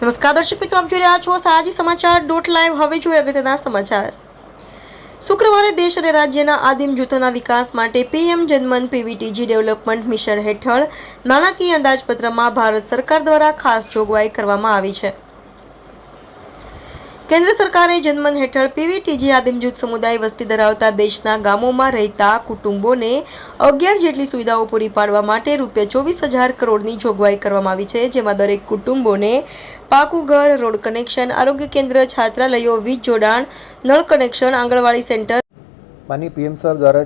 નમસ્કાર દર્શક મિત્રો, આપ જોઈ રહ્યા છો સાજી સમાચાર .live. હવે જોઈએ અગત્યના સમાચાર. શુક્રવારે દેશ અને રાજ્યના આદિમ જૂથોના વિકાસ માટે પીએમ જનમન પીવીટીજી ડેવલપમેન્ટ મિશન હેઠળ નાણાકીય અંદાજપત્રમાં ભારત સરકાર દ્વારા ખાસ જોગવાઈ કરવામાં આવી છે. કેન્દ્ર સરકારે જનમન હેઠળ પીવીટીજી આદિમ જૂથ સમુદાય વસ્તી ધરાવતા દેશના ગામોમાં રહેતા કુટુંબોને 11 જેટલી સુવિધાઓ પૂરી પાડવા માટે ₹24,000 કરોડની જોગવાઈ કરવામાં આવી છે, જેમાં દરેક કુટુંબોને પાકું ઘર, રોડ કનેક્શન, આરોગ્ય કેન્દ્ર, છાત્રાલયો, વીજ જોડાણ, नल कनेक्शन, आंगनबाड़ी सेंटर. माननीय पीएम सर द्वारा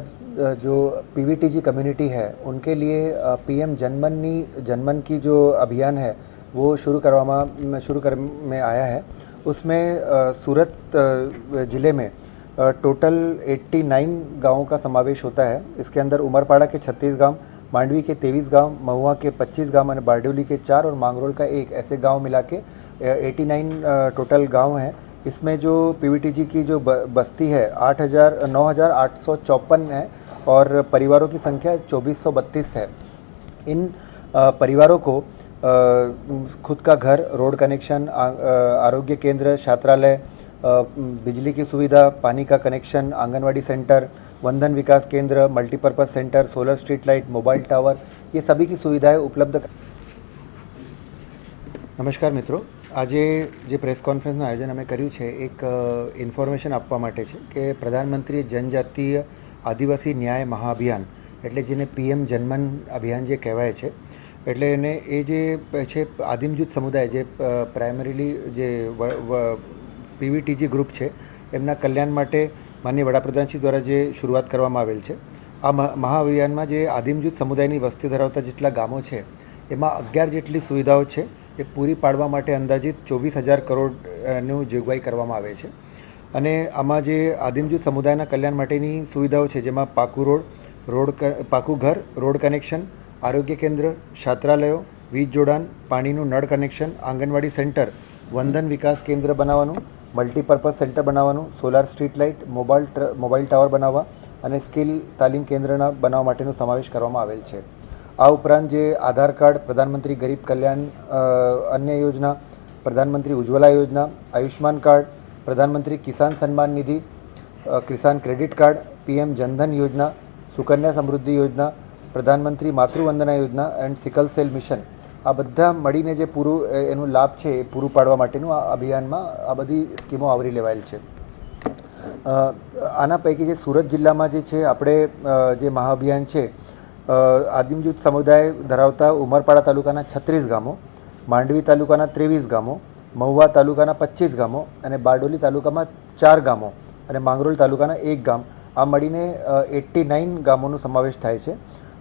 जो पीवीटीजी कम्युनिटी है उनके लिए पीएम जनमन की जो अभियान है वो शुरू में आया है. उसमें सूरत ज़िले में टोटल 89 गाँवों का समावेश होता है. इसके अंदर उमरपाड़ा के 36 गांव, मांडवी के 23 गांव, महुआ के 25 गांव और बारडोली के 4 और मांगरोल का 1, ऐसे गांव मिला के 89 टोटल गांव हैं. इसमें जो पीवीटीजी की जो बस्ती है 9,854 है और परिवारों की संख्या 2432 है. इन परिवारों को खुद का घर, रोड कनेक्शन, आरोग्य केंद्र, छात्रालय, बिजली की सुविधा, पानी का कनेक्शन, आंगनवाड़ी सेंटर, वंदन विकास केंद्र, multipurpose centre, solar street light, mobile tower, ये सभी की सुविधाएं उपलब्ध. नमस्कार मित्रों, આજે જે પ્રેસ કોન્ફરન્સનું આયોજન અમે કર્યું છે એક ઇન્ફોર્મેશન આપવા માટે છે કે પ્રધાનમંત્રી જનજાતીય આદિવાસી ન્યાય મહાઅભિયાન એટલે જેને પીએમ જનમન અભિયાન જે કહેવાય છે, એટલે એને એ જે છે આદિમ જૂથ સમુદાય જે પ્રાઇમરીલી જે પીવીટીજી ગ્રુપ છે એમના કલ્યાણ માટે માનનીય વડાપ્રધાનશ્રી દ્વારા જે શરૂઆત કરવામાં આવેલ છે. આ મહાઅભિયાનમાં જે આદિમ જૂથ સમુદાયની વસ્તી ધરાવતા જેટલા ગામો છે એમાં 11 જેટલી સુવિધાઓ છે એ પૂરી પાડવા માટે અંદાજિત 24,000 કરોડની જોગવાઈ કરવામાં આવે છે. અને આમાં જે આદિમ જૂથ સમુદાયના કલ્યાણ માટેની સુવિધાઓ છે જેમાં પાકું ઘર, રોડ કનેક્શન, આરોગ્ય કેન્દ્ર, છાત્રાલયો, વીજ જોડાણ, પાણીનું નળ કનેક્શન, આંગણવાડી સેન્ટર, વંદન વિકાસ કેન્દ્ર બનાવવાનું, મલ્ટીપર્પઝ સેન્ટર બનાવવાનું, solar street light, mobile tower બનાવવા અને સ્કિલ તાલીમ કેન્દ્રના બનાવવા માટેનો સમાવેશ કરવામાં આવેલ છે. આ ઉપરાંત જે આધાર કાર્ડ, પ્રધાનમંત્રી ગરીબ કલ્યાણ અન્ય યોજના, પ્રધાનમંત્રી ઉજ્જવલા યોજના, આયુષ્માન કાર્ડ, પ્રધાનમંત્રી કિસાન સન્માન નિધિ, કિસાન ક્રેડિટ કાર્ડ, પીએમ જનધન યોજના, સુકન્યા સમૃદ્ધિ યોજના, પ્રધાનમંત્રી માતૃવંદના યોજના એન્ડ સિકલ સેલ મિશન, આ બધા મળીને જે પૂરું એનું લાભ છે એ પૂરું પાડવા માટેનું આ અભિયાનમાં આ બધી સ્કીમો આવરી લેવાયેલ છે. આના પૈકી જે સુરત જિલ્લામાં જે છે આપણે જે મહાઅભિયાન છે આદિમ જૂથ સમુદાય ધરાવતા ઉમરપાડા તાલુકાના 36 ગામો, માંડવી તાલુકાના 23 ગામો, મહુવા તાલુકાના 25 ગામો અને બારડોલી તાલુકામાં 4 ગામો અને માંગરોળ તાલુકાના 1 ગામ, આ મળીને 89 ગામોનો સમાવેશ થાય છે.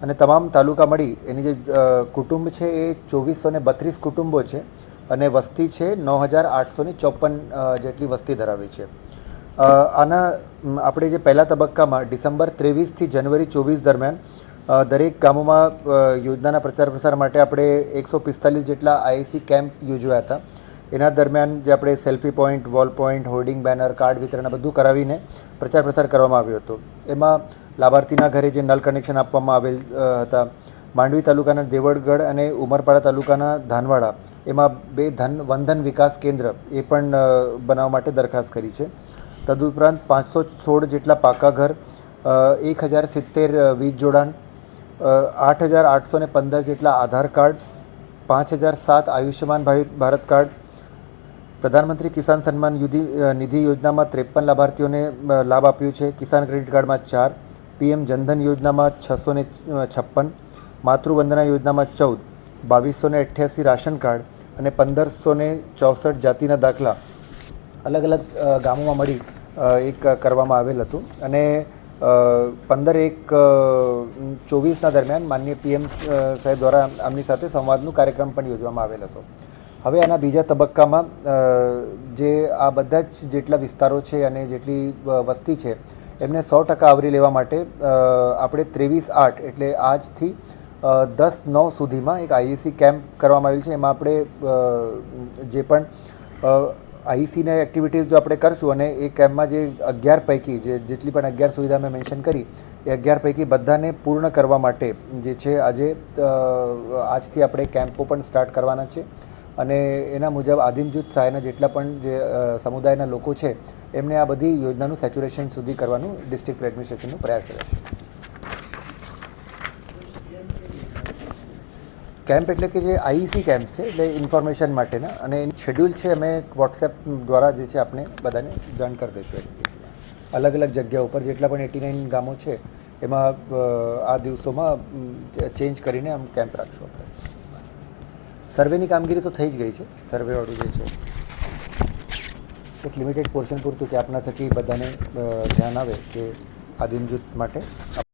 અને તમામ તાલુકા મળી એની જે કુટુંબ છે એ 2432 કુટુંબો છે અને વસ્તી છે 9,854 જેટલી વસ્તી ધરાવે છે. આના આપણે જે પહેલા તબક્કામાં ડિસેમ્બર 23થી જનવરી 24 દરમિયાન દરેક ગામોમાં યોજનાના પ્રચાર પ્રસાર માટે આપણે 145 જેટલા આઈસી કેમ્પ યોજ્યા હતા. એના દરમિયાન જે આપણે selfie point, wall point, hoarding banner, card વિતરણ બધું કરાવીને પ્રચાર પ્રસાર કરવામાં આવ્યો હતો. એમાં લાભાર્થીના ઘરે જે નલ કનેક્શન આપવામાં આવેલ હતા. માંડવી તાલુકાના દેવળગઢ અને ઉમરપાડા તાલુકાના ધાનવાડા એમાં 2 વંદન વિકાસ કેન્દ્ર એ પણ બનાવવા માટે દરખાસ્ત કરી છે. તદુપરાંત 516 જેટલા પાકા ઘર, 1,070 વીજ જોડાણ, 8,815 જેટલા આધાર કાર્ડ, 5,007 આયુષ્યમાન ભારત કાર્ડ, પ્રધાનમંત્રી કિસાન સન્માન નિધિ યોજનામાં 53 લાભાર્થીઓને લાભ આપ્યો છે. કિસાન ક્રેડિટ કાર્ડમાં 4, પીએમ જનધન યોજનામાં 656, માતૃવંદના યોજનામાં 14, 2,288 રાશન કાર્ડ અને 1,564 જાતિના દાખલા અલગ અલગ ગામોમાં મળી એક કરવામાં આવેલ હતું. અને 15/1/24ના દરમિયાન માનનીય પીએમ સાહેબ દ્વારા આમની સાથે સંવાદનું કાર્યક્રમ પણ યોજવામાં આવેલ હતો. હવે આના બીજા તબક્કામાં જે આ બધા જ જેટલા વિસ્તારો છે અને જેટલી વસ્તી છે એમને 100% આવરી લેવા માટે આપણે 23/8 એટલે આજથી 10/9 સુધીમાં એક આઈસી કેમ્પ કરવામાં આવેલ છે. એમાં આપણે જે પણ આઈસીને એક્ટિવિટીઝ જો આપણે કરશું અને એ કેમ્પમાં જે 11 પૈકી જેટલી પણ 11 સુવિધા મેં મેન્શન કરી એ 11 પૈકી બધાને પૂર્ણ કરવા માટે જે છે આજથી આપણે કેમ્પો પણ સ્ટાર્ટ કરવાના છે. અને એના મુજબ આદિમ જૂથ સહાયના જેટલા પણ જે સમુદાયના લોકો છે એમને આ બધી યોજનાનું સેચ્યુરેશન સુધી કરવાનું ડિસ્ટ્રિક્ટ એડમિનિસ્ટ્રેશનનો પ્રયાસ રહેશે. કેમ્પ એટલે કે જે આઈઈસી કેમ્પ છે એટલે ઇન્ફોર્મેશન માટેના, અને શેડ્યુલ છે અમે વોટ્સએપ દ્વારા જે છે આપણે બધાને જાણ કરી દઈશું. અલગ અલગ જગ્યા ઉપર જેટલા પણ 89 ગામો છે એમાં આ દિવસોમાં ચેન્જ કરીને આમ કેમ્પ રાખશું આપણે. સર્વેની કામગીરી તો થઈ જ ગઈ છે. સર્વેવાળું જે છે એક લિમિટેડ પોર્શન પૂરતું કે આપના થકી બધાને ધ્યાન આવે કે આદિમ જૂથ માટે